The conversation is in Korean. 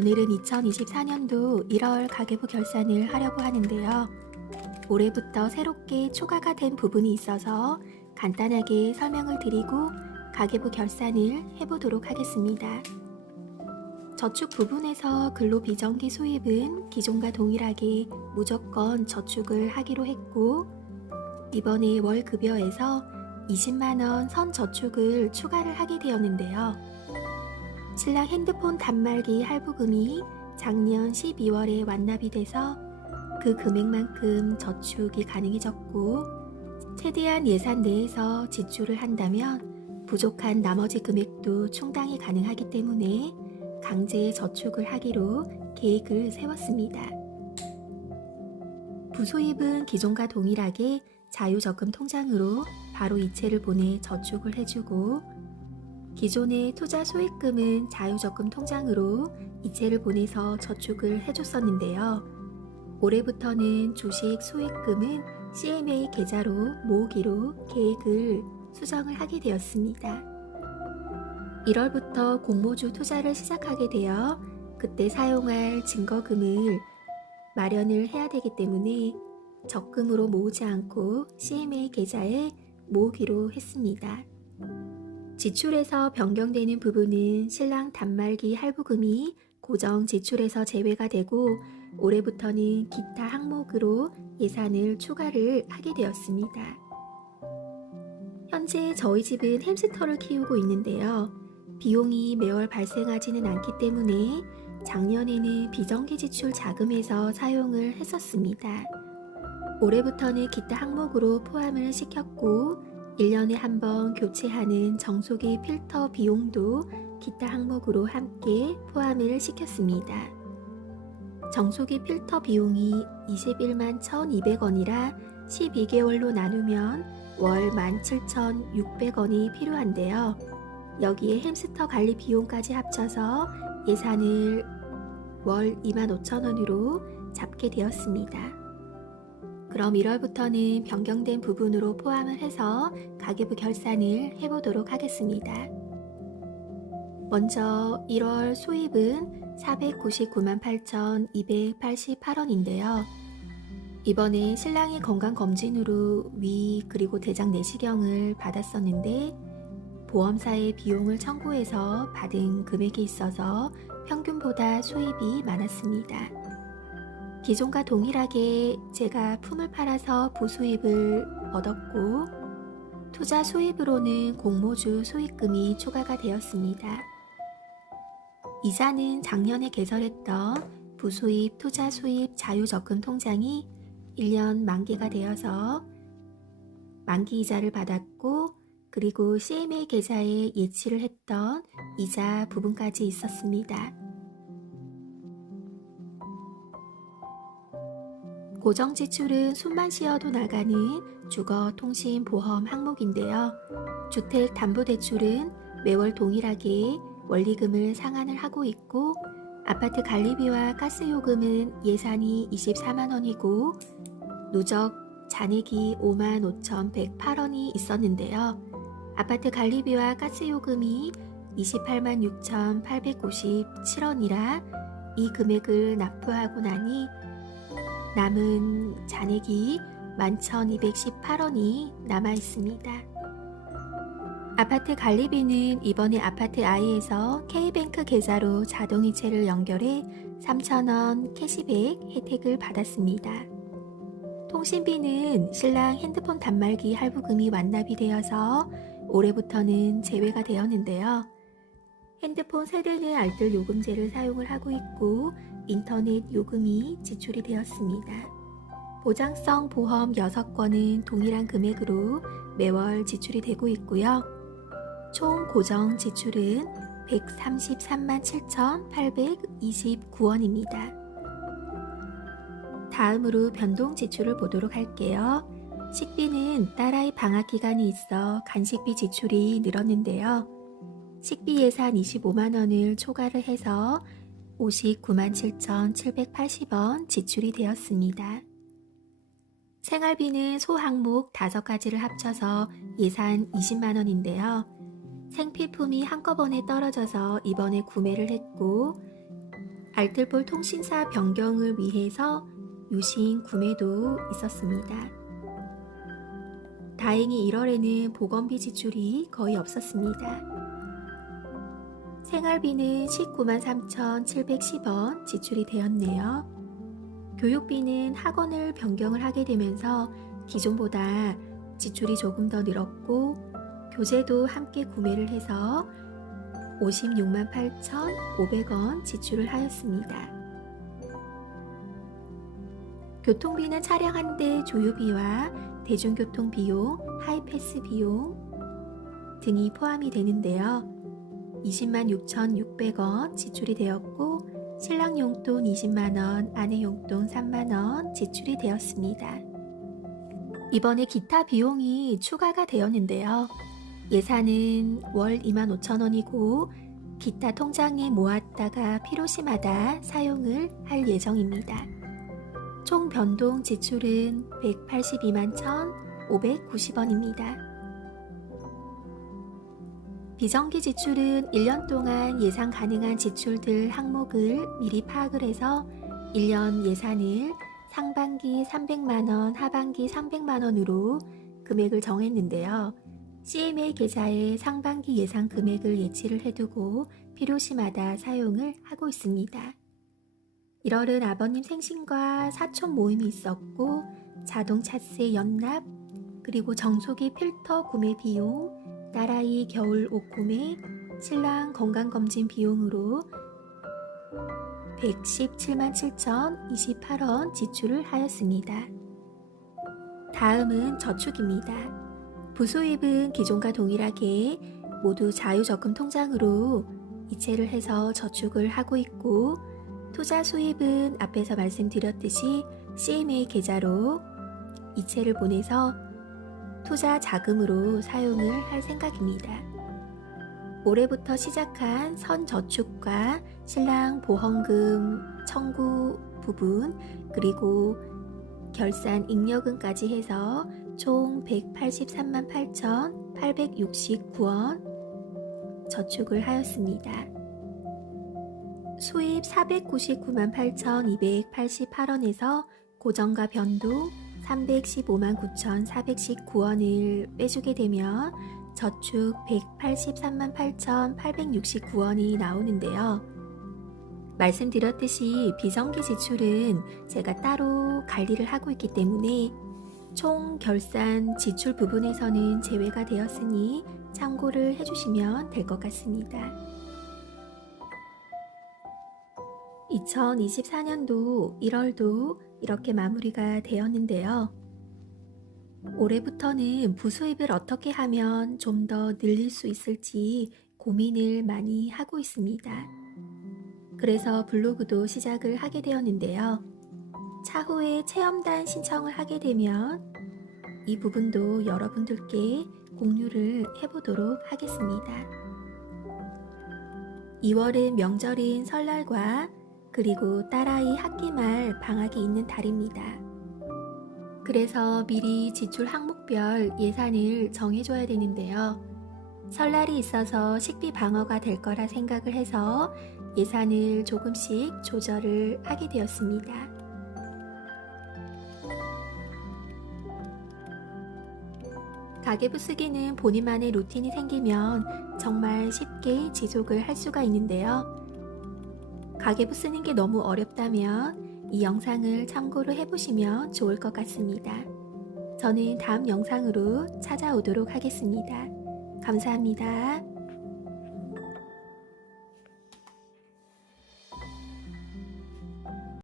오늘은 2024년도 1월 가계부 결산을 하려고 하는데요. 올해부터 새롭게 추가가 된 부분이 있어서 간단하게 설명을 드리고 가계부 결산을 해보도록 하겠습니다. 저축 부분에서 근로비정기 수입은 기존과 동일하게 무조건 저축을 하기로 했고, 이번에 월급여에서 20만원 선 저축을 추가를 하게 되었는데요. 신랑 핸드폰 단말기 할부금이 작년 12월에 완납이 돼서 그 금액만큼 저축이 가능해졌고, 최대한 예산 내에서 지출을 한다면 부족한 나머지 금액도 충당이 가능하기 때문에 강제 저축을 하기로 계획을 세웠습니다. 부수입은 기존과 동일하게 자유적금 통장으로 바로 이체를 보내 저축을 해주고, 기존의 투자 수익금은 자유적금 통장으로 이체를 보내서 저축을 해줬었는데요. 올해부터는 주식 수익금은 CMA 계좌로 모으기로 계획을 수정을 하게 되었습니다. 1월부터 공모주 투자를 시작하게 되어 그때 사용할 증거금을 마련을 해야 되기 때문에 적금으로 모으지 않고 CMA 계좌에 모으기로 했습니다. 지출에서 변경되는 부분은 신랑 단말기 할부금이 고정 지출에서 제외가 되고, 올해부터는 기타 항목으로 예산을 추가를 하게 되었습니다. 현재 저희 집은 햄스터를 키우고 있는데요. 비용이 매월 발생하지는 않기 때문에 작년에는 비정기 지출 자금에서 사용을 했었습니다. 올해부터는 기타 항목으로 포함을 시켰고, 1년에 한 번 교체하는 정수기 필터 비용도 기타 항목으로 함께 포함을 시켰습니다. 정수기 필터 비용이 21만 1,200원이라 12개월로 나누면 월 17,600원이 필요한데요. 여기에 햄스터 관리 비용까지 합쳐서 예산을 월 25,000원으로 잡게 되었습니다. 그럼 1월부터는 변경된 부분으로 포함을 해서 가계부 결산을 해보도록 하겠습니다. 먼저 1월 수입은 499만 8,288원인데요. 이번에 신랑이 건강검진으로 위 그리고 대장 내시경을 받았었는데, 보험사의 비용을 청구해서 받은 금액이 있어서 평균보다 수입이 많았습니다. 기존과 동일하게 제가 품을 팔아서 부수입을 얻었고, 투자 수입으로는 공모주 수익금이 추가가 되었습니다. 이자는 작년에 개설했던 부수입 투자 수입 자유적금 통장이 1년 만기가 되어서 만기 이자를 받았고, 그리고 CMA 계좌에 예치를 했던 이자 부분까지 있었습니다. 고정 지출은 숨만 쉬어도 나가는 주거, 통신, 보험 항목인데요. 주택담보대출은 매월 동일하게 원리금을 상환을 하고 있고, 아파트 관리비와 가스요금은 예산이 24만원이고 누적 잔액이 55,108원이 있었는데요. 아파트 관리비와 가스요금이 28만 6,897원이라 이 금액을 납부하고 나니 남은 잔액이 11,218원이 남아 있습니다. 아파트 관리비는 이번에 아파트 I에서 K뱅크 계좌로 자동이체를 연결해 3,000원 캐시백 혜택을 받았습니다. 통신비는 신랑 핸드폰 단말기 할부금이 완납이 되어서 올해부터는 제외가 되었는데요. 핸드폰 세대는 알뜰 요금제를 사용을 하고 있고, 인터넷 요금이 지출이 되었습니다. 보장성 보험 6건은 동일한 금액으로 매월 지출이 되고 있고요. 총 고정 지출은 133만 7,829원입니다. 다음으로 변동 지출을 보도록 할게요. 식비는 딸아이 방학 기간이 있어 간식비 지출이 늘었는데요. 식비 예산 25만원을 초과를 해서 59만 7,780원 지출이 되었습니다. 생활비는 소항목 5가지를 합쳐서 예산 20만원인데요. 생필품이 한꺼번에 떨어져서 이번에 구매를 했고, 알뜰볼 통신사 변경을 위해서 유신 구매도 있었습니다. 다행히 1월에는 보건비 지출이 거의 없었습니다. 생활비는 19만 3,710원 지출이 되었네요. 교육비는 학원을 변경을 하게 되면서 기존보다 지출이 조금 더 늘었고 교재도 함께 구매를 해서 56만 8,500원 지출을 하였습니다. 교통비는 차량 한 대 조유비와 대중교통 비용, 하이패스 비용 등이 포함이 되는데요. 20만 6,600원 지출이 되었고 신랑 용돈 20만원, 아내 용돈 3만원 지출이 되었습니다. 이번에 기타 비용이 추가가 되었는데요. 예산은 월 25,000원이고 기타 통장에 모았다가 필요시마다 사용을 할 예정입니다. 총 변동 지출은 182만 1,590원입니다. 비정기 지출은 1년 동안 예상 가능한 지출들 항목을 미리 파악을 해서 1년 예산을 상반기 300만원, 하반기 300만원으로 금액을 정했는데요. CMA 계좌에 상반기 예상 금액을 예치를 해두고 필요시마다 사용을 하고 있습니다. 1월은 아버님 생신과 사촌 모임이 있었고 자동차세 연납, 그리고 정수기 필터 구매 비용, 딸아이 겨울 옷 구매, 신랑 건강검진 비용으로 117만 7,028원 지출을 하였습니다. 다음은 저축입니다. 부수입은 기존과 동일하게 모두 자유적금 통장으로 이체를 해서 저축을 하고 있고 투자 수입은 앞에서 말씀드렸듯이 CMA 계좌로 이체를 보내서 투자 자금으로 사용을 할 생각입니다. 올해부터 시작한 선저축과 신랑 보험금 청구 부분 그리고 결산 잉여금까지 해서 총 183만 8,869원 저축을 하였습니다. 수입 499만 8,288원에서 고정과 변동 315만 9,419원을 빼주게 되면 저축 183만 8,869원이 나오는데요. 말씀드렸듯이 비정기 지출은 제가 따로 관리를 하고 있기 때문에 총 결산 지출 부분에서는 제외가 되었으니 참고를 해주시면 될 것 같습니다. 2024년도 1월도 이렇게 마무리가 되었는데요. 올해부터는 부수입을 어떻게 하면 좀 더 늘릴 수 있을지 고민을 많이 하고 있습니다. 그래서 블로그도 시작을 하게 되었는데요. 차후에 체험단 신청을 하게 되면 이 부분도 여러분들께 공유를 해보도록 하겠습니다. 2월은 명절인 설날과 그리고 딸아이 학기말 방학이 있는 달입니다. 그래서 미리 지출 항목별 예산을 정해줘야 되는데요. 설날이 있어서 식비 방어가 될 거라 생각을 해서 예산을 조금씩 조절을 하게 되었습니다. 가계부 쓰기는 본인만의 루틴이 생기면 정말 쉽게 지속을 할 수가 있는데요. 가계부 쓰는 게 너무 어렵다면 이 영상을 참고로 해보시면 좋을 것 같습니다. 저는 다음 영상으로 찾아오도록 하겠습니다. 감사합니다.